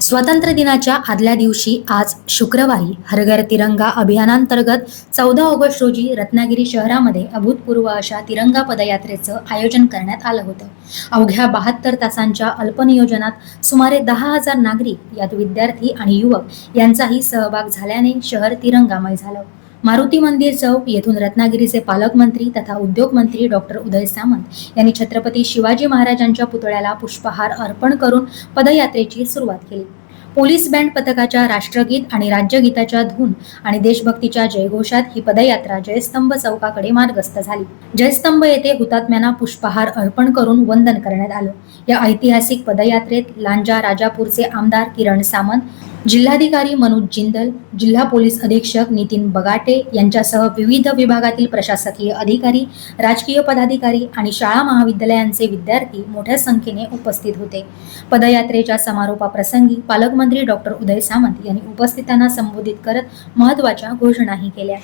स्वातंत्र्य दिनाच्या आदल्या दिवशी आज शुक्रवारी हर घर तिरंगा अभियानांतर्गत 14 ऑगस्ट रोजी रत्नागिरी शहरामध्ये अभूतपूर्व अशा तिरंगा पदयात्रेचं आयोजन करण्यात आलं होतं. अवघ्या 72 तासांच्या अल्पनियोजनात सुमारे 10,000 नागरिक, यात विद्यार्थी आणि युवक यांचाही सहभाग झाल्याने शहर तिरंगामय झालं. मारुती मंदिर चौक येथून रत्नागिरीचे पालकमंत्री तथा उद्योग मंत्री डॉक्टर उदय सामंत यांनी छत्रपती शिवाजी महाराजांच्या पुतळ्याला पुष्पहार अर्पण करून पदयात्रेची सुरुवात केली. पोलीस बँड पथकाच्या राष्ट्रगीत आणि राज्यगीताच्या धून आणि देशभक्तीच्या जयघोषात ही पदयात्रा जयस्तंभ चौकाकडे मार्गस्थ झाली. जयस्तंभ येथे हुतात्म्यांना पुष्पहार अर्पण करून वंदन करण्यात आलं. या ऐतिहासिक पदयात्रेत लांजा राजापूरचे आमदार किरण सामंत, जिल्हाधिकारी मनोज जिंदल, जिल्हा पोलीस अधीक्षक नितीन बगाटे यांच्यासह विविध विभागातील प्रशासकीय अधिकारी, राजकीय पदाधिकारी आणि शाळा महाविद्यालयांचे विद्यार्थी मोठ्या संख्येने उपस्थित होते. पदयात्रेच्या समारोपाप्रसंगी पालकमंत्री डॉक्टर उदय सामंत यांनी उपस्थितांना संबोधित करत महत्त्वाच्या घोषणाही केल्या.